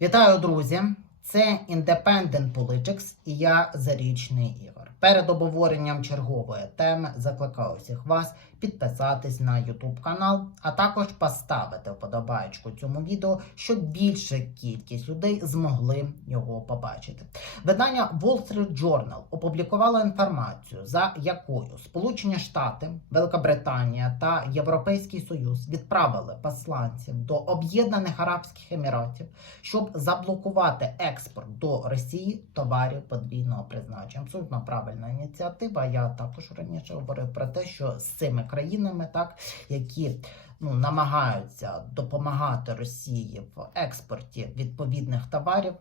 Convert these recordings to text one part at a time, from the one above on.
Вітаю, друзі! Це Independent Politics і я Зарічний Ігор. Перед обговоренням чергової теми закликаю всіх вас підписатись на YouTube канал, а також поставити вподобайку цьому відео, щоб більша кількість людей змогли його побачити. Видання Wall Street Journal опублікувало інформацію, за якою Сполучені Штати, Великобританія та Європейський Союз відправили посланців до Об'єднаних Арабських Еміратів, щоб заблокувати експорт до Росії товарів подвійного призначення. Абсолютно правильна ініціатива. Я також раніше говорив про те, що з цими країнами, так які ну намагаються допомагати Росії в експорті відповідних товарів.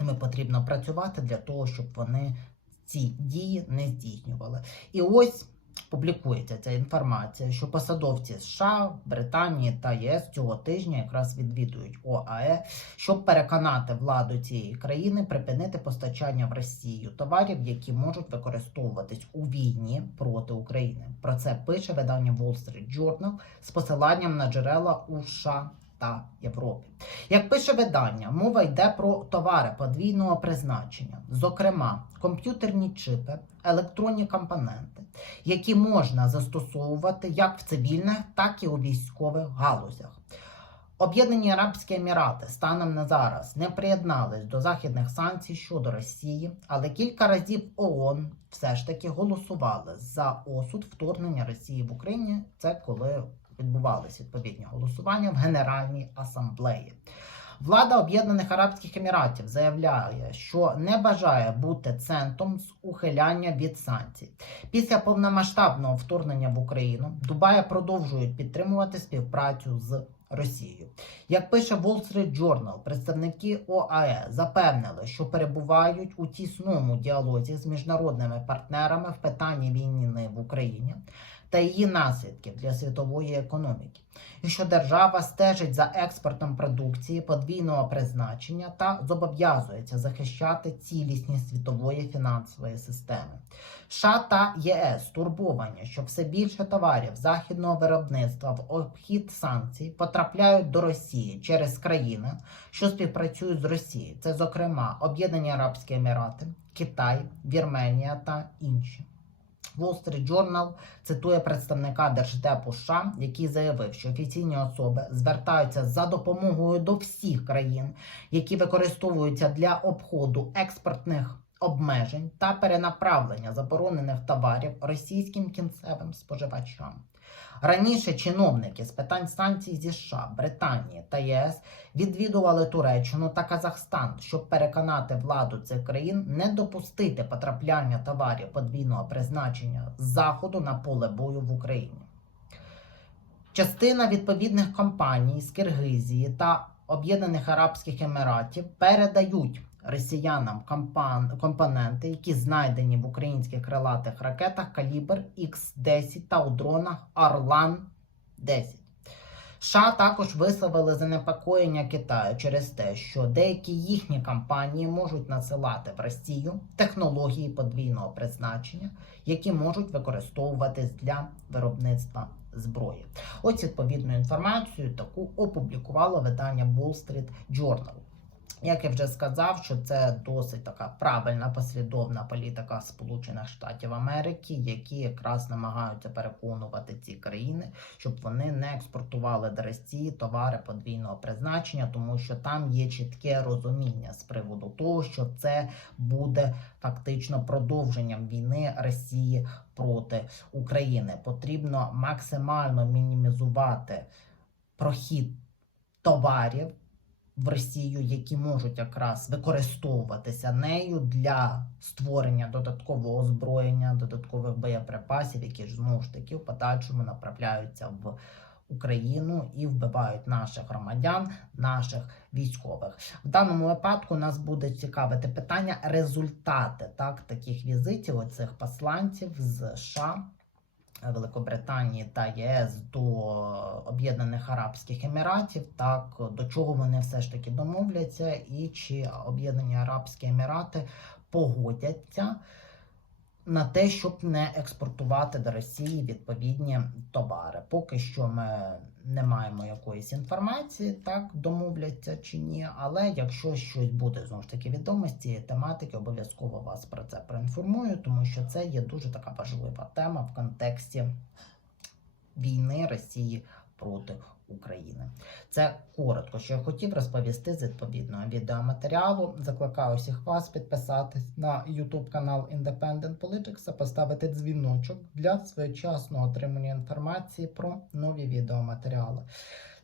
Ми потрібно працювати для того, щоб вони ці дії не здійснювали. І ось публікується ця інформація, що посадовці США, Британії та ЄС цього тижня якраз відвідують ОАЕ, щоб переконати владу цієї країни припинити постачання в Росію товарів, які можуть використовуватись у війні проти України. Про це пише видання Wall Street Journal з посиланням на джерела у США та Європі. Як пише видання, мова йде про товари подвійного призначення, зокрема комп'ютерні чипи, електронні компоненти, які можна застосовувати як в цивільних, так і у військових галузях. Об'єднані Арабські Емірати станом на зараз не приєднались до західних санкцій щодо Росії, але кілька разів ООН все ж таки голосували за осуд вторгнення Росії в Україні. Це коли відбувалися відповідні голосування в Генеральній асамблеї. Влада Об'єднаних Арабських Еміратів заявляє, що не бажає бути центром з ухиляння від санкцій. Після повномасштабного вторгнення в Україну Дубаї продовжують підтримувати співпрацю з Росією. Як пише Wall Street Journal, представники ОАЕ запевнили, що перебувають у тісному діалозі з міжнародними партнерами в питанні війни в Україні та її наслідків для світової економіки, і що держава стежить за експортом продукції подвійного призначення та зобов'язується захищати цілісність світової фінансової системи. США та ЄС стурбовані, що все більше товарів західного виробництва в обхід санкцій потрапляють до Росії через країни, що співпрацюють з Росією. Це, зокрема, Об'єднані Арабські Емірати, Китай, Вірменія та інші. Wall Street Journal цитує представника Держдепу США, який заявив, що офіційні особи звертаються за допомогою до всіх країн, які використовуються для обходу експортних обмежень та перенаправлення заборонених товарів російським кінцевим споживачам. Раніше чиновники з питань санкцій зі США, Британії та ЄС відвідували Туреччину та Казахстан, щоб переконати владу цих країн не допустити потрапляння товарів подвійного призначення з заходу на поле бою в Україні. Частина відповідних компаній з Киргизії та Об'єднаних Арабських Еміратів передають росіянам компоненти, які знайдені в українських крилатих ракетах калібр Х-10 та у дронах Орлан 10. США також висловили занепокоєння Китаю через те, що деякі їхні компанії можуть насилати в Росію технології подвійного призначення, які можуть використовуватись для виробництва зброї. Ось відповідну інформацію таку опублікувало видання Wall Street Journal. Як я вже сказав, що це досить така правильна послідовна політика Сполучених Штатів Америки, які якраз намагаються переконувати ці країни, щоб вони не експортували до Росії товари подвійного призначення, тому що там є чітке розуміння з приводу того, що це буде фактично продовженням війни Росії проти України. Потрібно максимально мінімізувати прохід товарів в Росію, які можуть якраз використовуватися нею для створення додаткового озброєння, додаткових боєприпасів, які ж знову ж таки в подальшому направляються в Україну і вбивають наших громадян, наших військових. В даному випадку нас буде цікавити питання результати так таких візитів оцих посланців з США. Великобританії та ЄС до Об'єднаних Арабських Еміратів, так до чого вони все ж таки домовляться, і чи Об'єднані Арабські Емірати погодяться на те, щоб не експортувати до Росії відповідні товари. Поки що ми не маємо якоїсь інформації, так домовляться чи ні. Але якщо щось буде знову ж таки відомо з цієї тематики, обов'язково вас про це проінформую, тому що це є дуже така важлива тема в контексті війни Росії проти України. Це коротко, що я хотів розповісти з відповідного відеоматеріалу. Закликаю всіх вас підписатись на YouTube канал Independent Politics та поставити дзвіночок для своєчасного отримання інформації про нові відеоматеріали.